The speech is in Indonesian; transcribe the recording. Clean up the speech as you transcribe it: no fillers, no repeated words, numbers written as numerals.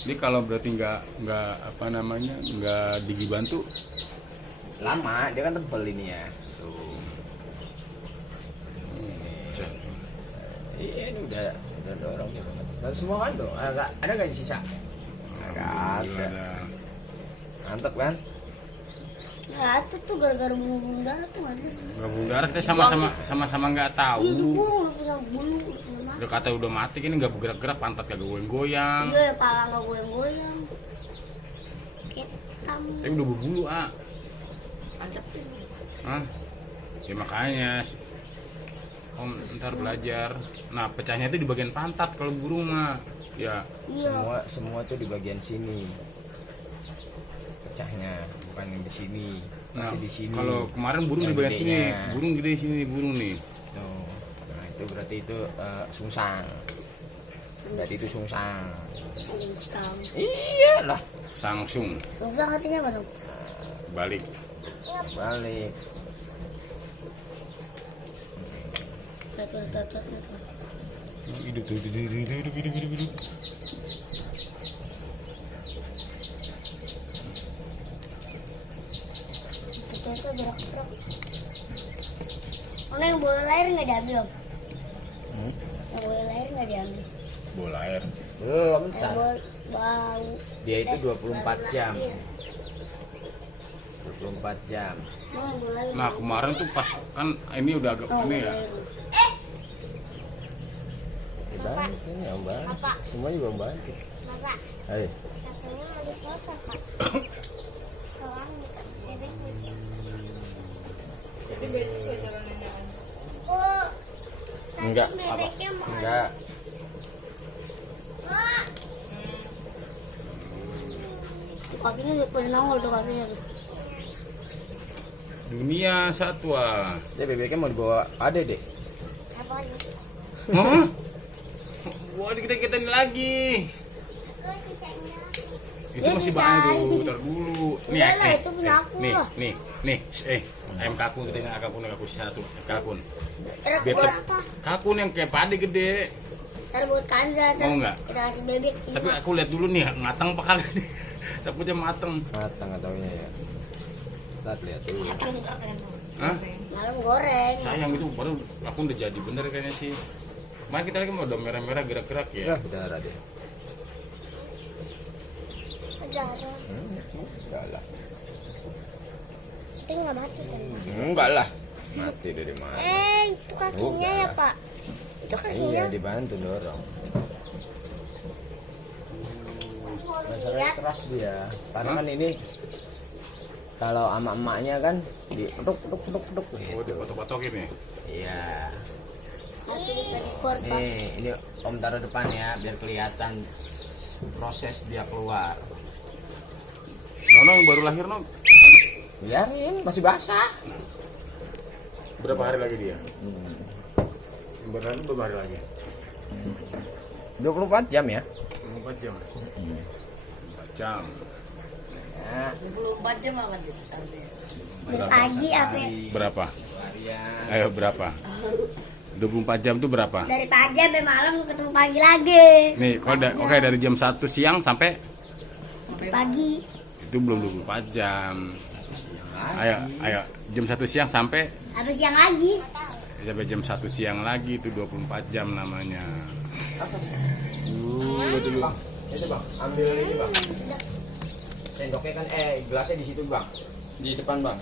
Jadi kalau berarti nggak apa namanya nggak gigi bantu lama, dia kan tebel ini ya. Tuh. Iya, ini udah dorong ya banget. Dan semua kan tuh, ada nggak yang sisa? Nggak ada. Mantep kan? Nah, itu tuh gara-gara bunga darah tuh nggak ada sih. gabung darah kita sama-sama nggak tahu. Iya, dibuang udah punya bulu, udah punya mati. Udah kata udah mati ini nggak bergerak-gerak, pantat kagak goyang-goyang. Iya, pala nggak goyang-goyang. Ketam. Tapi udah berbulu Mantep tuh. Hah? Ya makanya Om ntar belajar. Nah pecahnya itu di bagian pantat kalau burung mah. Ya Iya. Semua tuh di bagian sini. Pecahnya, bukan yang di sini. nah, Masih di sini. kalau kemarin burung Yang di bagian sini, gedenya. burung gede sini burung nih. Tuh. Nah, itu berarti itu sungsang. Jadi itu sungsang. Sungsang. Iyalah, Sangsung Sungsang artinya apa dong? balik. balik. Lihat tuh. Hidup tuh hidup. Itu gerak-gerak. Mana yang bola lahir nggak diambil om? Yang bola lahir nggak diambil. Bola air. Belum, Yang bentar. bau. Dia itu 24 jam. Iya. 24 jam. Mana yang bola lahir? Nah kemarin tuh pas kan ini udah agak Oh, ini bola ya. lahir. Bantu ini Om bantu. Apa? Semua juga Om bantu. Bapak, Ayo. katanya mau diselesai pak. Soalnya bebek. Oh, tadi Enggak, bebeknya mau. Enggak. Wah. Kakinya pada nongol tuh kakinya tuh. Dunia satwa. Dia bebeknya mau dibawa ade deh. Apa aja? Hah? Wah kita lagi. Terus sisanya. Itu Ya, masih bisa. banyak tar dulu. Udah lah, itu punya aku lah. nih, ayam kakun kita ini kakun satu kakun. Terus Biar buat tep- apa? kakun yang kayak padi gede. Ntar buat kanza. Mau nggak? Kita kasih bebek. Tapi aku lihat dulu nih matang apa kagak nih. Saputnya matang. Matang ataunya ya. Kita lihat dulu. Matang nggak keren. Hah? Malam goreng. Sayang itu baru aku udah jadi bener kayaknya sih. Kemarin kita lagi mau udah merah-merah gerak-gerak ya. Darah dia. Darah. Enggak lah. Itu nggak mati kan? Enggak lah. Mati dari mana? Itu kakinya Udah ya lah. pak. Itu kakinya. Iya, dibantu dorong. Masalahnya Lihat. keras dia. Karena Hah? kan ini kalau sama emaknya kan di duk Oh, gitu. dipotok-potokin nih. Iya. Nanti dikor pak. Ini Om taruh depan ya biar kelihatan proses dia keluar. Nono yang baru lahir Nono. Biarin masih basah. Berapa hari lagi dia? Yang baru lahir berapa hari lagi? 24 jam ya. 24 jam. 4 jam. Ya. 24 jam apa tuh? Dari pagi apa? Berapa? Harian. Ayo berapa? 24 jam tuh berapa? Dari pagi sampai malam ketemu pagi lagi. Nih, kalau oke dari jam 1 siang sampai Pagi. itu belum 24 jam. Ayo jam 1 siang sampai Habis siang lagi. jam 1 siang lagi itu 24 jam namanya. Dulu. Itu Bang, ambil ini Bang. Sendoknya kan gelasnya di situ Bang. Di depan Bang.